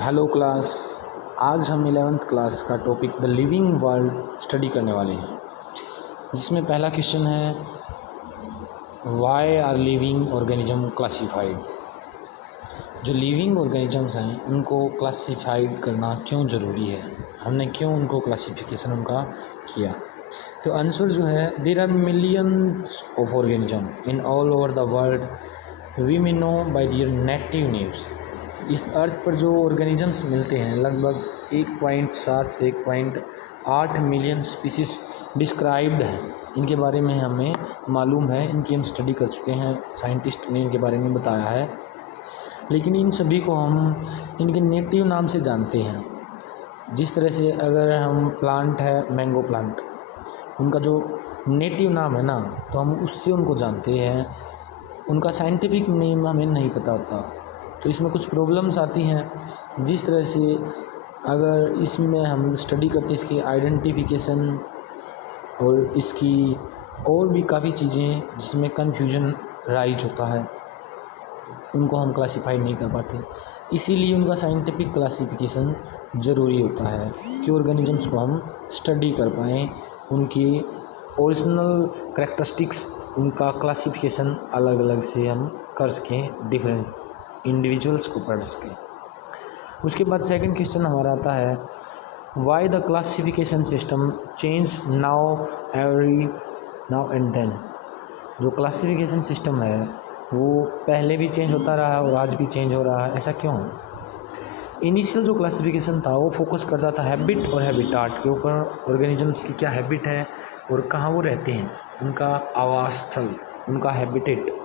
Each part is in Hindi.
Hello class. आज हम 11th क्लास का topic the living world study करने वाले हैं, जिसमें पहला क्वेश्चन है why are living organism classified. जो लिविंग ऑर्गेनिजम्स हैं उनको क्लासिफाइड करना क्यों ज़रूरी है, हमने क्यों उनको क्लासिफिकेशन उनका किया। तो आंसर जो है, there are millions of organism in all over the world we may know by their native names. इस अर्थ पर जो ऑर्गेनिजम्स मिलते हैं लगभग 1.7 से 1.8 मिलियन स्पीसीज डिस्क्राइब्ड हैं। इनके बारे में हमें मालूम है, इनकी हम स्टडी कर चुके हैं, साइंटिस्ट ने इनके बारे में बताया है। लेकिन इन सभी को हम इनके नेटिव नाम से जानते हैं। जिस तरह से अगर हम प्लांट है मैंगो प्लांट, उनका जो नेटिव नाम है ना, तो हम उससे उनको जानते हैं, उनका साइंटिफिक नेम हमें नहीं पता होता। तो इसमें कुछ प्रॉब्लम्स आती हैं। जिस तरह से अगर इसमें हम स्टडी करते इसकी आइडेंटिफिकेशन और इसकी और भी काफ़ी चीज़ें जिसमें कन्फ्यूजन राइज होता है, उनको हम क्लासीफाई नहीं कर पाते। इसीलिए उनका साइंटिफिक क्लासिफिकेशन ज़रूरी होता है कि ऑर्गेनिजम्स को हम स्टडी कर पाएँ, उनकी ओरिजिनल करैक्टरिस्टिक्स, उनका क्लासिफिकेशन अलग अलग से हम कर सकें, डिफरेंट इंडिविजुअल्स को पढ़ सकें। उसके बाद सेकंड क्वेश्चन हमारा आता है why the classification system change now and then. जो क्लासिफिकेशन सिस्टम है वो पहले भी चेंज होता रहा है और आज भी चेंज हो रहा है, ऐसा क्यों? इनिशियल जो क्लासिफिकेशन था वो फोकस करता था हैबिट और हैबिटाट के ऊपर, ऑर्गेनिजम्स की क्या हैबिट है और कहाँ वो रहते हैं, उनका आवास स्थल, उनका हैबिटेट।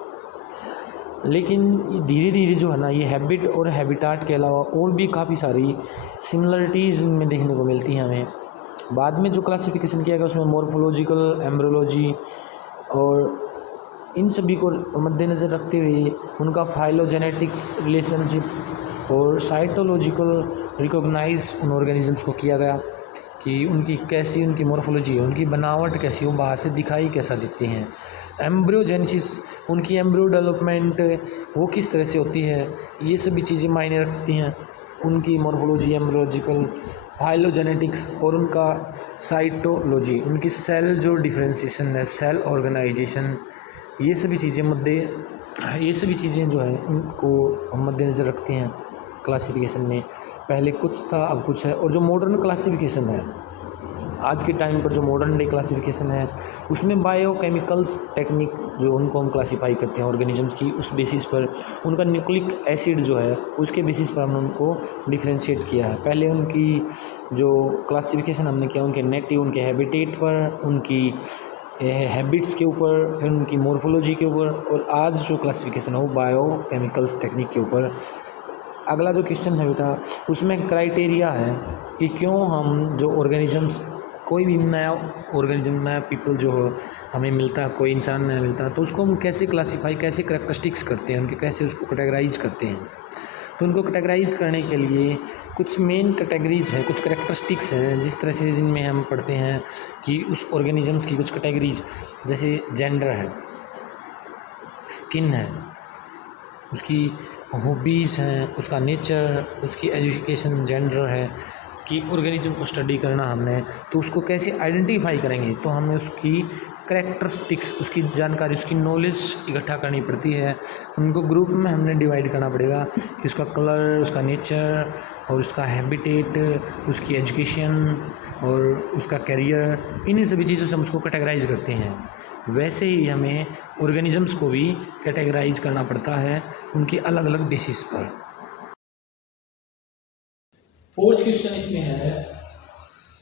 लेकिन धीरे धीरे जो है ना, ये हैबिट और हैबिटाट के अलावा और भी काफ़ी सारी सिमिलरिटीज़ इनमें देखने को मिलती हैं हमें। बाद में जो क्लासिफिकेशन किया गया उसमें मॉर्फोलॉजिकल, एम्ब्रियोलॉजी और इन सभी को मद्देनज़र रखते हुए उनका फाइलोजेनेटिक्स रिलेशनशिप और साइटोलॉजिकल रिकॉग्नाइज उन ऑर्गेनिजम्स को किया गया कि उनकी कैसी उनकी मॉर्फोलॉजी है, उनकी बनावट कैसी, वो बाहर से दिखाई कैसा देते हैं। एम्ब्रियोजेनेसिस, उनकी एम्ब्रियो डेवलपमेंट वो किस तरह से होती है, ये सभी चीज़ें मायने रखती हैं। उनकी मॉर्फोलॉजी, एम्ब्रियोलॉजिकल, फाइलोजेनेटिक्स और उनका साइटोलॉजी, उनकी सेल जो डिफरेंशिएशन है, सेल ऑर्गेनाइजेशन, ये सभी चीज़ें जो है उनको हम मद्देनज़र रखते हैं क्लासिफिकेशन में। पहले कुछ था, अब कुछ है। और जो मॉडर्न क्लासिफिकेशन है, आज के टाइम पर जो मॉडर्न डे क्लासिफिकेशन है, उसमें बायोकेमिकल्स टेक्निक जो उनको हम क्लासिफाई करते हैं ऑर्गेनिजम्स की, उस बेसिस पर उनका न्यूक्लिक एसिड जो है उसके बेसिस पर हमने उनको डिफ्रेंशिएट किया है। पहले उनकी जो क्लासिफिकेशन हमने किया उनके नेटिव, उनके हैबिटेट पर, उनकी हैबिट्स के ऊपर, फिर उनकी मॉर्फोलॉजी के ऊपर, और आज जो क्लासिफिकेशन है वो बायोकेमिकल्स टेक्निक के ऊपर। अगला जो क्वेश्चन है बेटा, उसमें क्राइटेरिया है कि क्यों हम जो ऑर्गेनिजम्स, कोई भी नया ऑर्गेनिज्म, नया पीपल जो हमें मिलता है, कोई इंसान नया मिलता है, तो उसको हम कैसे क्लासीफाई, कैसे करैक्टरिस्टिक्स करते हैं उनके, कैसे उसको कैटेगराइज करते हैं। तो उनको कैटेगराइज करने के लिए कुछ मेन कैटेगरीज हैं, कुछ करैक्टरिस्टिक्स हैं, जिस तरह से जिनमें हम पढ़ते हैं कि उस ऑर्गेनिजम्स की कुछ कैटेगरीज, जैसे जेंडर है, स्किन है, उसकी हॉबीज़ हैं, उसका नेचर, उसकी एजुकेशन, जेंडर है कि ऑर्गेनिज्म को स्टडी करना हमने, तो उसको कैसे आइडेंटिफाई करेंगे, तो हमें उसकी करैक्टरिस्टिक्स, उसकी जानकारी, उसकी नॉलेज इकट्ठा करनी पड़ती है। उनको ग्रुप में हमने डिवाइड करना पड़ेगा कि उसका कलर, उसका नेचर और उसका हैबिटेट, उसकी एजुकेशन और उसका करियर, इन्हीं सभी चीज़ों से हम उसको कैटेगराइज करते हैं। वैसे ही हमें ऑर्गेनिजम्स को भी कैटेगराइज करना पड़ता है उनकी अलग अलग बेसिस पर। फोर्थ क्वेश्चन इसमें है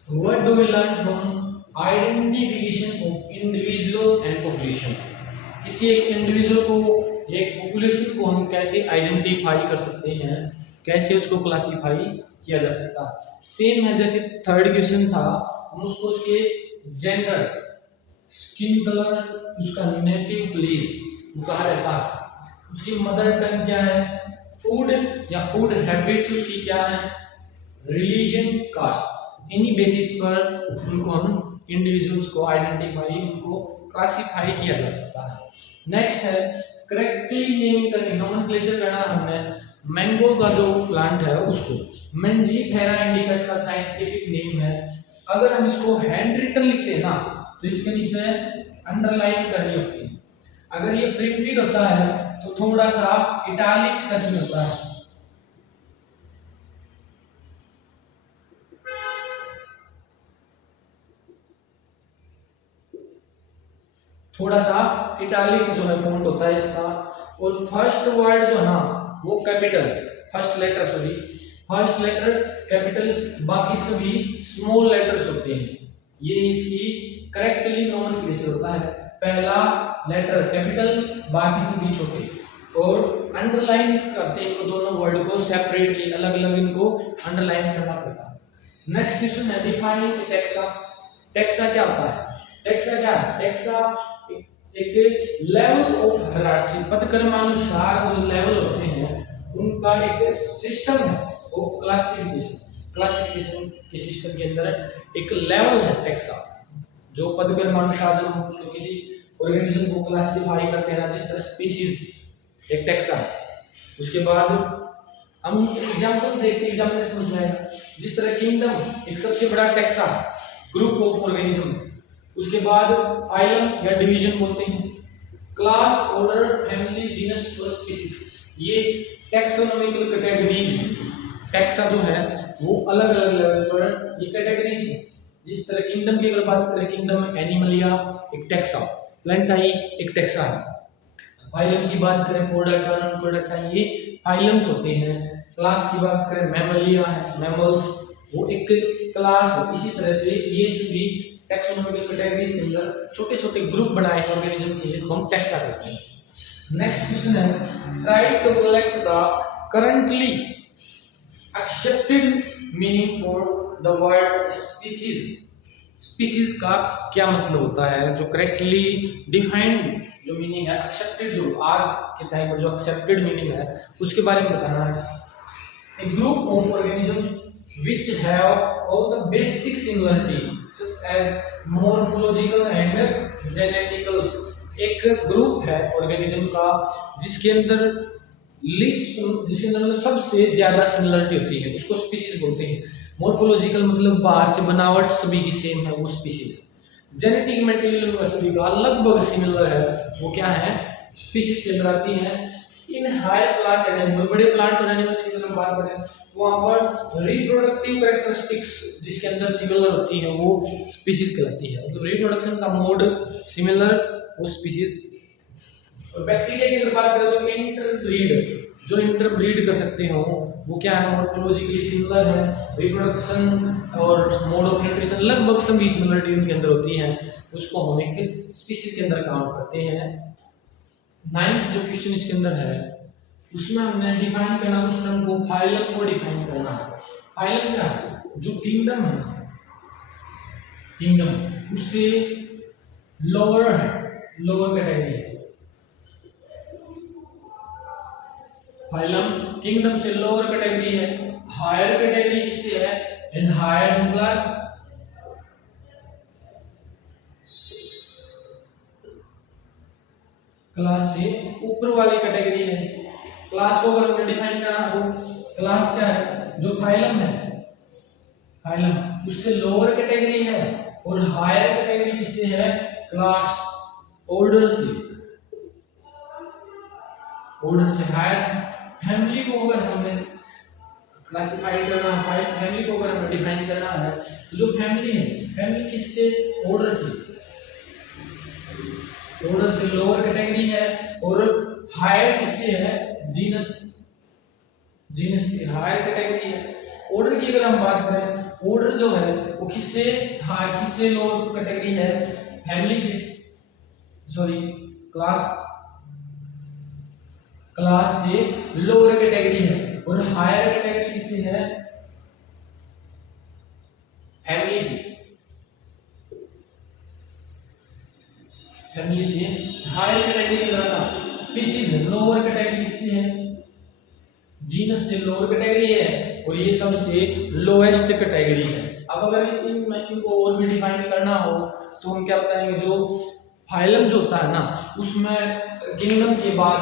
what do we learn from identification of individual and population. किसी एक इंडिविजुअल को, एक पॉपुलेशन को हम कैसे आइडेंटिफाई कर सकते हैं, कैसे उसको क्लासीफाई किया जा सकता है। सेम है जैसे थर्ड क्वेश्चन था, हम उसको उसके जेंडर, स्किन कलर, उसका नेटिव प्लेस, वो कहाँ रहता है, उसकी मदर टंग क्या है, फूड या फूड हैबिट्स उसकी क्या है, रिलीजन, कास्ट, इन्हीं बेसिस पर उनको हम इंडिविजुअल्स को आइडेंटिफाई, उनको क्लासिफाई किया जा सकता है। नेक्स्ट है करेक्टली नेमिंग करके, नोमेनक्लेचर करना हमने, मैंगो का जो प्लांट है उसको। मंजीफेरा इंडिका इसका साइंटिफिक नेम है। अगर हम इसको हैंड रिटन लिखते हैं ना तो इसके नीचे अंडरलाइन करनी होती है। अगर ये प्रिंटेड होता है तो थोड़ा सा इटालिक टच में होता है। थोड़ा सा इटालिक जो है फॉन्ट होता है इसका। और फर्स्ट वर्ड जो है ना वो capital, first letter sorry first letter capital, बाकी सभी स्मॉल लेटर्स होते हैं। ये इसकी करेक्टली नोमेनक्लेचर होता है। पहला लेटर कैपिटल, बाकी सभी छोटे। और अंडरलाइन करते हैं इनको दोनों वर्ड को सेपरेटली, अलग अलग इनको अंडरलाइन करना पड़ता है। नेक्स्ट क्वेश्चन है डिफाइन टेक्सा। टेक्सा क्या होता है? टेक्सा क्या है? टेक्सा एक लेवल ऑफ हायरार्की, पदक्रमानुसार जो लेवल होते हैं उनका एक सिस्टम है। वो क्लासिफिकेशन के सिस्टम के अंदर एक लेवल है टेक्सा, जो पदक्रमानुसार जब हम उसको किसी ऑर्गेनिज्म को क्लासिफाई करते हैं ना, जिस तरह स्पीशीज एक टेक्सा है। उसके बाद हम एग्जांपल देखते हैं, एग्जांपल समझ में आएगा। जिस तरह किंगडम एक सबसे बड़ा टेक्सा, ग्रुप ऑफ ऑर्गेनिज्म। उसके बाद फाइलम या डिवीजन बोलते हैं। क्लास, ऑर्डर, फैमिली, जीनस और स्पीशीज, ये टैक्सोनॉमिकल कैटेगरीज हैं। टैक्सा जो है वो अलग अलग लेवल पर ये कैटेगरीज है। जिस तरह किंगडम की अगर बात करें, किंगडम एनिमलिया एक टैक्सा, प्लेंटाई एक टैक्सा है। फाइलम की बात करें, प्रोडक्टा, नॉन प्रोडक्टा, ये फाइलम्स होते हैं। क्लास की बात करें, मैमलिया है, मैमल्स, वो एक क्लास है। इसी तरह से ये सभी टैक्सोनॉमिकल कैटेगरीज के अंदर छोटे छोटे ग्रुप बनाए हैं ऑर्गेनिज्म के, जिनको हम टैक्सा कहते हैं। नेक्स्ट क्वेश्चन है try to collect the currently accepted meaning for the word species. Species का क्या मतलब होता है? जो करेक्टली डिफाइंड जो मीनिंग है, एक्सेप्टेड जो आज के टाइम पर जो एक्सेप्टेड मीनिंग है उसके बारे में बताना है। A group of organisms which have all the basic similarity such as morphological and geneticals। एक ग्रुप है ऑर्गेनिज्म का जिसके अंदर जिसके अंदर मतलब सबसे ज्यादा सिमिलरिटी होती है, उसको स्पीशीज बोलते हैं। मोर्फोलॉजिकल मतलब बाहर से बनावट सभी की सेम है, वो स्पीशीज। जेनेटिक मटेरियल में सभी का लगभग सिमिलर है, वो क्या है? स्पीशीज के अंदर आती है। In higher plant and animal, बड़े प्लांट और एनिमल्स की अगर हम बात करें वहां पर रिप्रोडक्टिव कैरेक्टरिस्टिक्स जिसके अंदर सिमिलर होती है वो स्पीशीज कहलाती है। मतलब रिप्रोडक्शन का मोड सिमिलर, वो स्पीशीज। और बैक्टीरिया की अगर बात करें तो इंटरब्रीड, जो इंटरब्रीड कर सकते हो वो क्या है? मॉर्फोलॉजिकली सिमिलर है। रिप्रोडक्शन और मोड ऑफ न्यूट्रिशन लगभग सभी सिमिलरिटी उनके अंदर होती है, उसको हम एक स्पीशीज के अंदर काउंट करते हैं। नाइन्थ जो क्वेश्चन इसके अंदर है उसमें हमने डिफाइन करना, उसमें हमको फाइलम को डिफाइन करना है। फाइलम क्या है? जो किंगडम है, किंगडम उससे लोअर है, लोअर कैटेगरी है। फाइलम किंगडम से लोअर कैटेगरी है। हायर कैटेगरी किससे है? And higher than class. Class से ऊपर वाली कैटेगरी है। क्लास को अगर हमें डिफाइन करना हो, क्लास क्या है? जो फाइलम है, फाइलम उससे लोअर कैटेगरी है। और हायर कैटेगरी किससे है? क्लास, ऑर्डर से, ऑर्डर से हायर। फैमिली को अगर हमें क्लासिफाई करना है, फैमिली को अगर हमें डिफाइन करना है तो जो फैमिली है, फैमिली किससे? ऑर्डर से, ऑर्डर से लोअर कैटेगरी है। और हायर किससे है? जीनस, जीनस की हायर कैटेगरी है। ऑर्डर की अगर हम बात करें, ऑर्डर जो है वो किससे हायर, किससे लोअर कैटेगरी है? फैमिली से, सॉरी क्लास, क्लास से लोअर कैटेगरी है। और हायर कैटेगरी किससे है? फैमिली से, फैमिली से हायर कैटेगरी के अंदर स्पीशीज लोअर कैटेगरी किससे है? जीनस से लोअर कैटेगरी है। और ये सबसे लोएस्ट कैटेगरी है। अब अगर इनको और भी डिफाइन करना हो तो हम क्या बताएंगे? जो फाइलम जो होता है ना, उसमें किंगडम के बाद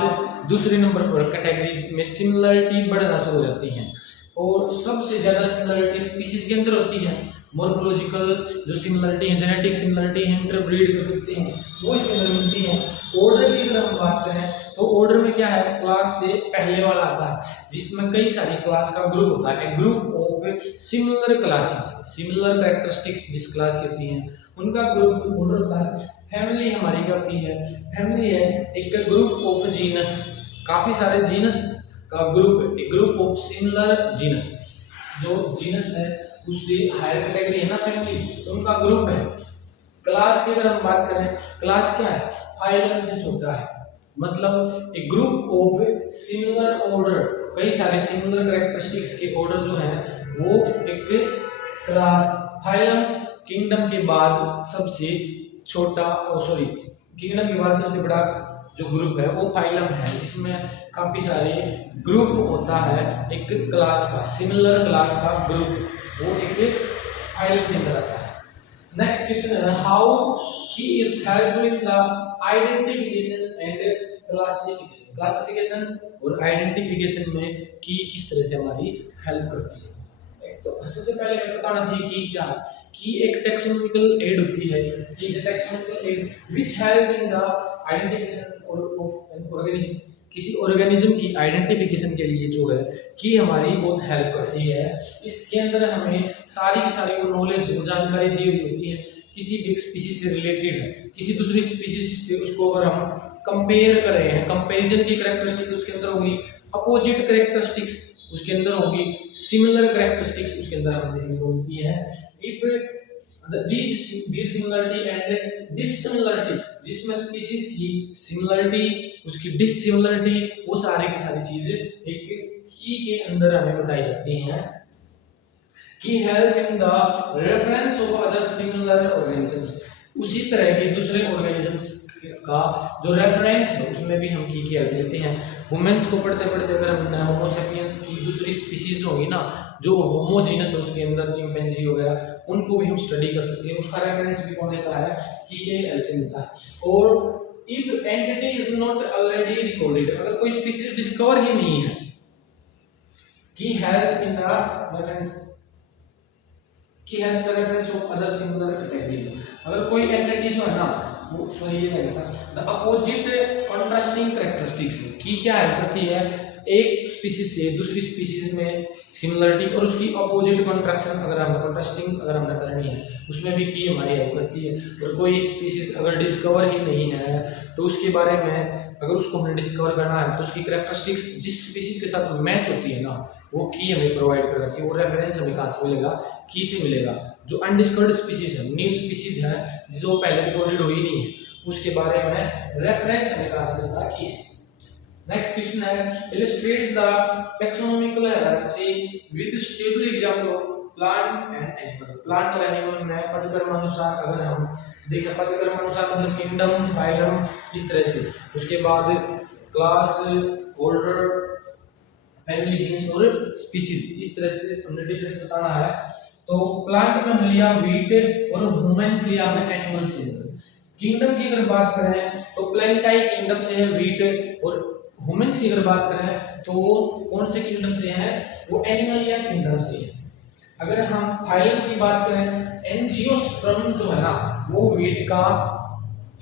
दूसरे नंबर पर कैटेगरीज में सिमिलरिटी बढ़ना शुरू हो जाती है और सबसे ज़्यादा सिमिलरिटी स्पीसीज के अंदर होती है। मॉर्फोलॉजिकल जो सिमिलरिटी है, जेनेटिक सिमिलरिटी है, इंटरब्रीड कर सकते हैं, वो इसके अंदर मिलती है। ऑर्डर की अगर हम बात करें तो ऑर्डर में क्या है, क्लास से पहले वाला आता है जिसमें कई सारी क्लास का ग्रुप होता है, group of similar classes, similar characteristics जिस क्लास की होती हैं उनका ग्रुप ऑर्डर होता है। फैमिली हमारी क्या होती है, फैमिली है एक ग्रुप ऑफ जीनस, काफी सारे जीनस का ग्रुप, एक ग्रुप ऑफ सिमिलर जीनस, जो जीनस है उससे हायर कैटेगरी है ना फैमिली, तो उनका ग्रुप है। क्लास की अगर हम बात करें, क्लास क्या है, फाइलम से छोटा है, मतलब एक ग्रुप ऑफ सिमिलर ऑर्डर, कई सारे सिमिलर कैरेक्टरिस्टिक्स के ऑर्डर जो है वो एक क्लास। फाइलम किंगडम के बाद सबसे छोटा, सॉरी किंगडम के बाद सबसे बड़ा जो ग्रुप है वो फाइलम है, जिसमें काफी सारे ग्रुप होता है एक क्लास का, सिमिलर क्लास का ग्रुप, वो एक फाइलम के अंदर आता है। नेक्स्ट क्वेश्चन है, हाउ की is helpful in the identification and classification. Classification और आइडेंटिफिकेशन में की किस तरह से हमारी हेल्प करती है। तो सबसे पहले हमें बताना चाहिए कि क्या कि एक टैक्सोनॉमिकल एड होती है, कि taxonomical aid which help in the identification of an organism, किसी ऑर्गेनिज्म की आइडेंटिफिकेशन के लिए जो है कि हमारी बहुत हेल्प करती है। इसके अंदर हमें सारी की सारी वो नॉलेज, वो जानकारी दी हुई होती है, किसी भी स्पीशीज से रिलेटेड है, किसी दूसरी स्पीशीज से उसको अगर हम कंपेयर कर रहे हैं, कंपैरिजन की कैरेक्टरिस्टिक उसके अंदर होगी, अपोजिट कैरेक्टरिस्टिक्स उसके अंदर होगी, सिमिलर कैरेक्टरिस्टिक्स उसके अंदर हमें देखने को मिलती है। If these similarity and dissimilarity, जिसमें स्पीशीज की सिमिलरिटी, उसकी डिसिमिलरिटी, वो सारी की सारी चीजें एक की के अंदर हमें बताई जाती हैं कि help in the reference of other similar organisms. उसी तरह के दूसरे ऑर्गेनिजम्स का जो रेफरेंस है उसमें भी हम की हेल्प लेते हैं। वुमेन्स को पढ़ते पढ़ते अगर हम होमो सेपियंस की दूसरी स्पीशीज होगी ना, जो होमोजीनस है उसके अंदर चिंपैंजी वगैरह, उनको भी हम स्टडी कर सकते हैं, उसका रेफरेंस भी कौन देता है, की के हेल्प से मिलता है। और if entity is not already recorded, अगर कोई स्पीशीज डिस्कवर ही नहीं है, की हेल्प इन द रेफरेंस, की help the reference of other similar categories. अगर कोई एंटिटी जो है ना, वो सॉरी ये नहीं था, द अपोजिट कॉन्ट्रास्टिंग कैरेक्टरिस्टिक्स की क्या हेल्प करती है, एक स्पीशीज से दूसरी स्पीशीज में सिमिलरिटी और उसकी अपोजिट कॉन्ट्रैक्शन अगर हमें कॉन्ट्रास्टिंग अगर हमने करनी है, उसमें भी की हमारी हेल्प करती है। और कोई स्पीशीज अगर डिस्कवर ही नहीं है तो उसके बारे में अगर उसको हमें डिस्कवर करना है तो उसकी कैरेक्टरिस्टिक्स जिस स्पीशीज के साथ मैच होती है ना, वो की हमें प्रोवाइड कर देती है। वो रेफरेंस हमें कहाँ से मिलेगा, की से मिलेगा। जो अनडिस्कवर्ड स्पीशीज है, न्यू स्पीशीज है जो पहले रिकॉर्डेड हुई नहीं है, उसके बारे में रेफरेंस हमें कहाँ से मिलता है, की से। नेक्स्ट क्वेश्चन है, illustrate the taxonomical hierarchy with stable example of plant and animal। Plant और एनिमल में पदक्रमानुसार अगर हम देखें, पदक्रमानुसार मतलब किंगडम, फाइलम, इस तरह से, उसके बाद क्लास, ऑर्डर, फैमिली, जीनस और स्पीशीज, इस तरह से हमने डिफरेंस बताना है। तो प्लांट में हमने लिया वीट और ह्यूमंस लिया हमने एनिमल्स के अंदर। किंगडम की अगर बात करें तो प्लेनेटाई किंगडम से है वीट, और ह्यूमंस की अगर बात करें तो वो कौन से किंगडम से है, वो एनिमल या किंगडम से है। अगर हम फाइलम की बात करें, एंजियोस्पर्म जो है ना, वो वीट का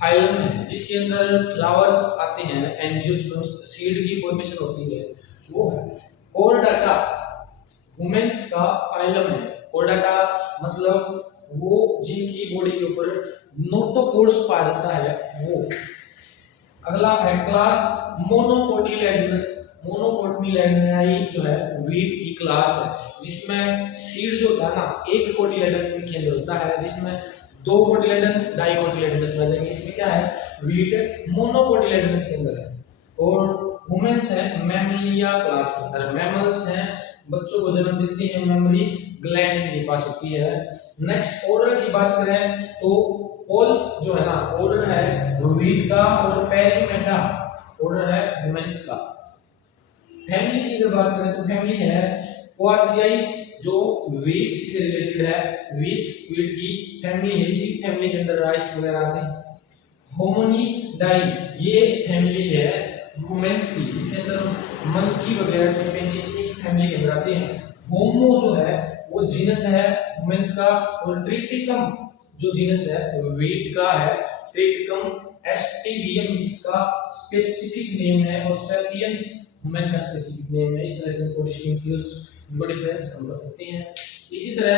फाइलम है जिसके अंदर फ्लावर्स आते हैं, एंजियोस्पर्म सीड की फॉर्मेशन होती है, वो है। कोरडाटा ह्यूमंस का फाइलम है। कोरडाटा मतलब वो जिनकी बॉडी के ऊपर नोटोकोर्स पाया जाता है, वो। अगला है क्लास मोनोकोटिलेडोनस। मोनोकोटिलेडोनाई जो है वीट की क्लास है, जिसमें सीड जो होता है ना, एक कोटिलेडन के अंदर होता है, जिसमें दो कोटिलेडन डाइकोटिलेडोनस बन जाएंगे। इसमें क्या है, वीट मोनोकोटिलेडोनस के अंदर है। और वुमेन्स है मैमलिया क्लास के अंदर। मैमल्स हैं, बच्चों को जन्म देती है, मेमोरी ग्लैंड इनके पास होती है। नेक्स्ट ऑर्डर की बात करें तो पोल्स जो है ना, ऑर्डर है वीट का, और पेरिमेटा ऑर्डर है वुमेन्स का। फैमिली की अगर बात करें तो फैमिली है पोआसियाई, जो वीट से रिलेटेड है, वीट की फैमिली है, इसी फैमिली के अंदर राइस वगैरह आते हैं। होमोनिडाई ये फैमिली है वुमेन्स की, इसके अंदर मंकी वगैरह चिंपैंजीज की फैमिली के अंदर आते हैं। होमो जो है वो जीनस है वुमेन्स का, और ट्रिटिकम जो जीनस है वीट का है। ट्रिटिकम एस्टिवियम इसका स्पेसिफिक नेम है, और सेपियंस वुमेन का स्पेसिफिक नेम है। इस तरह से इनको इनको डिफरेंस हम कर सकते हैं। इसी तरह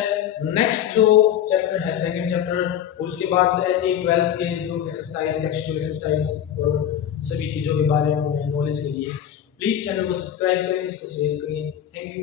नेक्स्ट जो चैप्टर है सेकंड चैप्टर, और उसके बाद ऐसे 12th के जो एक्सरसाइज टेक्सचुअल एक्सरसाइज और सभी चीज़ों के बारे में नॉलेज के लिए प्लीज़ चैनल को सब्सक्राइब करें, इसको शेयर करें। Thank you.